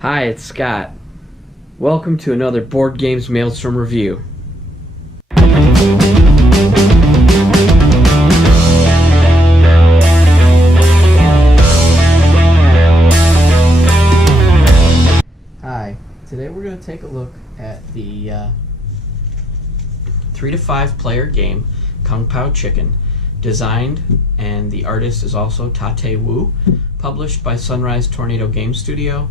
Hi, it's Scott. Welcome to another Board Games Maelstrom review. Hi, today we're going to take a look at the 3 to 5 player game Kung Pao Chicken, designed, and the artist is also Tate Wu, published by Sunrise Tornado Game Studio.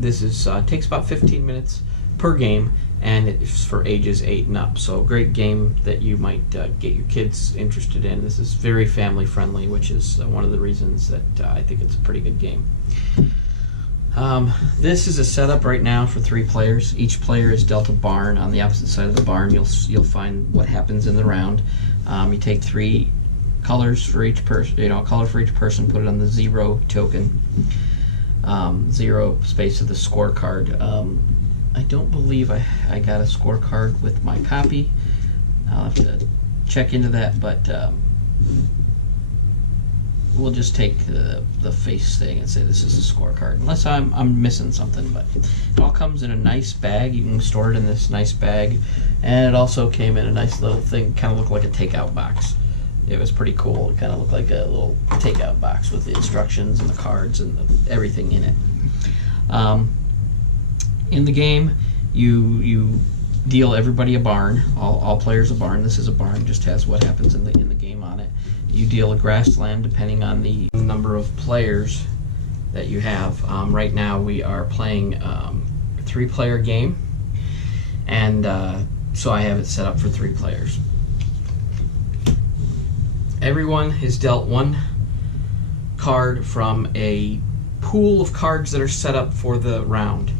This is takes about 15 minutes per game, and it's for ages 8 and up. So a great game that you might get your kids interested in. This is very family friendly, which is one of the reasons that I think it's a pretty good game. This is a setup right now for 3 players. Each player is dealt a barn. On the opposite side of the barn, you'll find what happens in the round. You take 3 colors for each person. A color for each person. Put it on the 0 token. 0 space of the scorecard. I don't believe I got a scorecard with my copy. I'll have to check into that, but we'll just take the face thing and say this is a scorecard, unless I'm missing something. But it all comes in a nice bag. You can store it in this nice bag, and it also came in a nice little thing, kind of looked like a takeout box. It was pretty cool. It kind of looked like a little takeout box with the instructions and the cards and everything in it. In the game, you deal everybody a barn. All players a barn. This is a barn. Just has what happens in the game on it. You deal a grassland depending on the number of players that you have. Right now we are playing a 3-player game, and so I have it set up for 3 players. Everyone is dealt 1 card from a pool of cards that are set up for the round.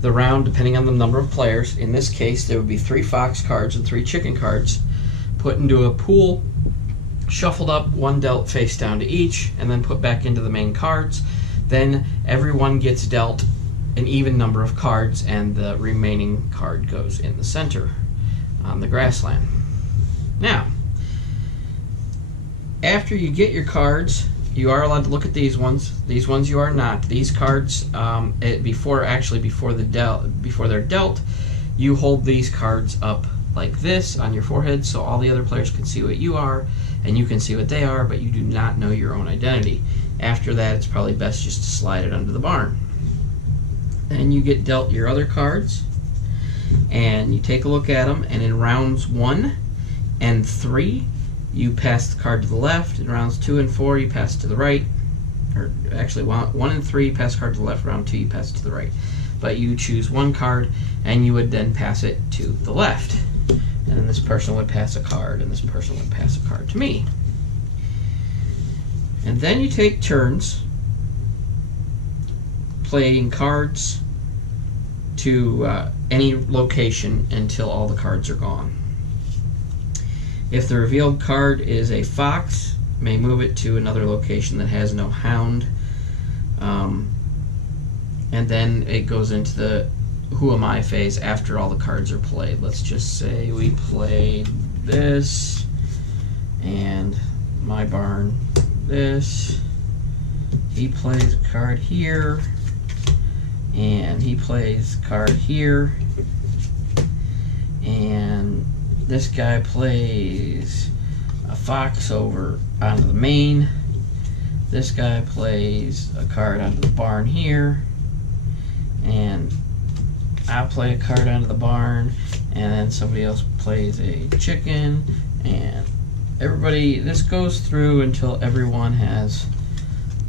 The round, depending on the number of players, in this case there would be 3 fox cards and 3 chicken cards put into a pool, shuffled up, 1 dealt face down to each, and then put back into the main cards. Then everyone gets dealt an even number of cards, and the remaining card goes in the center on the grassland. Now, after you get your cards, you are allowed to look at these ones. These ones you are not. These cards, before they're dealt, you hold these cards up like this on your forehead, so all the other players can see what you are, and you can see what they are, but you do not know your own identity. After that, it's probably best just to slide it under the barn. Then you get dealt your other cards, and you take a look at them, and in rounds 1 and 3, you pass the card to the left. In rounds 2 and 4, you pass it to the right. Or actually, 1 and 3, you pass the card to the left. Round 2, you pass it to the right. But you choose 1 card, and you would then pass it to the left. And then this person would pass a card, and this person would pass a card to me. And then you take turns playing cards to any location until all the cards are gone. If the revealed card is a fox, may move it to another location that has no hound. And then it goes into the who am I phase after all the cards are played. Let's just say we played this, and my barn this. He plays a card here, and he plays a card here, and this guy plays a fox over onto the main. This guy plays a card onto the barn here, and I play a card onto the barn, and then somebody else plays a chicken, and everybody, this goes through until everyone has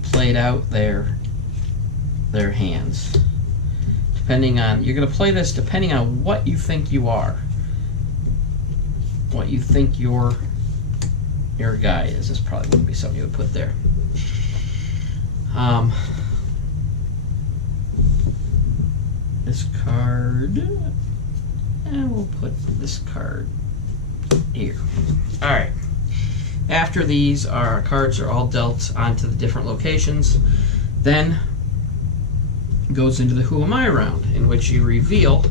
played out their hands. Depending on, you're going to play this depending on what you think you are. What you think your guy is. This probably wouldn't be something you would put there. This card, and we'll put this card here. Alright. After these cards are all dealt onto the different locations, then goes into the Who Am I round, in which you reveal,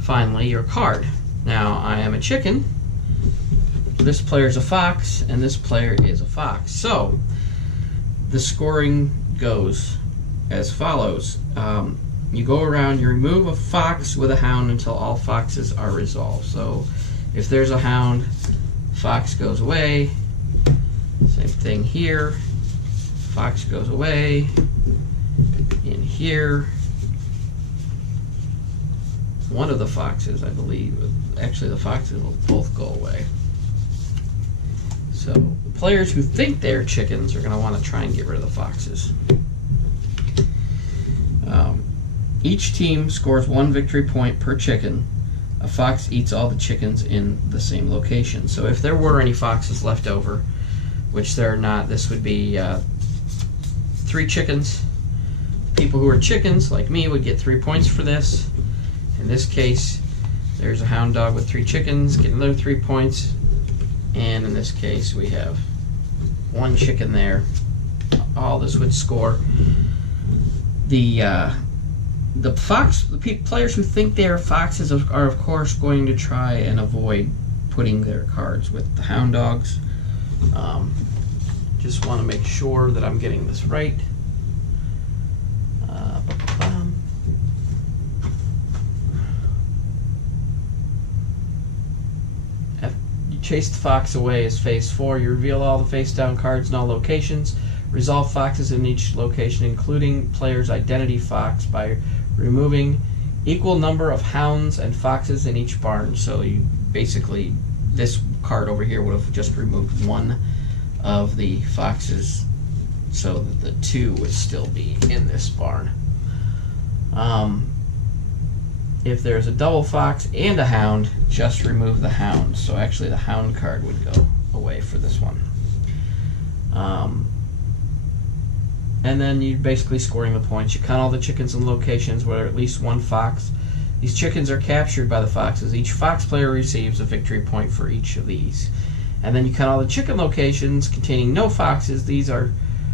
finally, your card. Now, I am a chicken, this player is a fox, and this player is a fox. So, the scoring goes as follows. You go around, you remove a fox with a hound until all foxes are resolved. So if there's a hound, fox goes away. Same thing here. Fox goes away. In here, one of the foxes, I believe, actually the foxes will both go away. So players who think they're chickens are going to want to try and get rid of the foxes. Each team scores 1 victory point per chicken. A fox eats all the chickens in the same location. So if there were any foxes left over, which there are not, this would be 3 chickens. People who are chickens, like me, would get 3 points for this. In this case, there's a hound dog with 3 chickens, get another 3 points. And in this case, we have 1 chicken there. All this would score. The players who think they are foxes are of course going to try and avoid putting their cards with the hound dogs. Just want to make sure that I'm getting this right. You chase the fox away is phase 4. You reveal all the face down cards in all locations. Resolve foxes in each location, including player's identity fox, by removing equal number of hounds and foxes in each barn. So you basically, this card over here would have just removed 1 of the foxes, so that the 2 would still be in this barn. If there's a double fox and a hound, just remove the hound. So actually the hound card would go away for this one. And then you're basically scoring the points. You count all the chickens in locations where at least 1 fox. These chickens are captured by the foxes. Each fox player receives a victory point for each of these. And then you count all the chicken locations containing no foxes. These are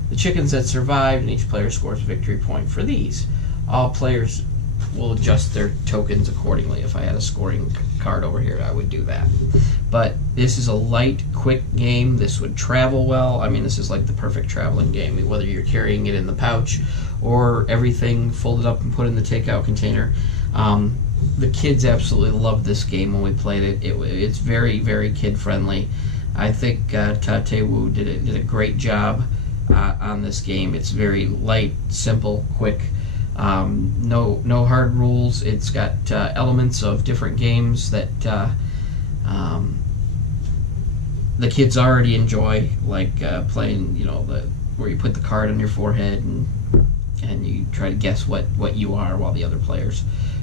the chickens that survived, and each player scores a victory point for these. All players will adjust their tokens accordingly. If I had a scoring card over here, I would do that. But this is a light, quick game. This would travel well. I mean, this is like the perfect traveling game, whether you're carrying it in the pouch or everything folded up and put in the takeout container. The kids absolutely loved this game when we played it. It's very, very kid-friendly. I think Tate Wu did a great job on this game. It's very light, simple, quick. No hard rules. It's got elements of different games that the kids already enjoy, like playing, where you put the card on your forehead and you try to guess what you are while the other players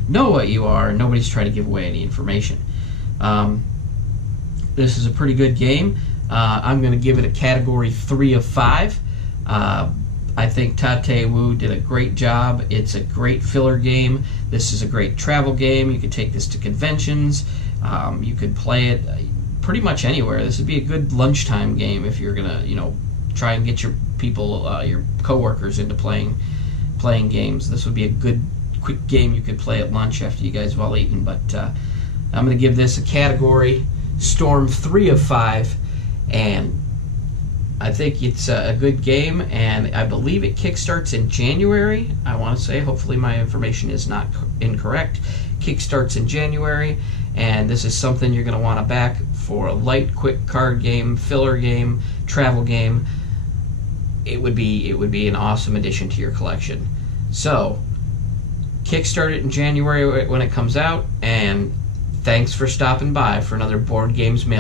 know what you are, and nobody's trying to give away any information. This is a pretty good game. I'm going to give it a category 3 of 5. I think Tate Wu did a great job. It's a great filler game. This is a great travel game. You could take this to conventions. You could play it pretty much anywhere. This would be a good lunchtime game if you're gonna, try and get your people, your coworkers into playing games. This would be a good, quick game you could play at lunch after you guys have all eaten. But I'm gonna give this a category Storm 3 of 5, and I think it's a good game, and I believe it kickstarts in January. I want to say, hopefully my information is not incorrect. Kickstarts in January, and this is something you're going to want to back for a light, quick card game, filler game, travel game. It would be an awesome addition to your collection. So, kickstart it in January when it comes out, and thanks for stopping by for another Board Games Mail.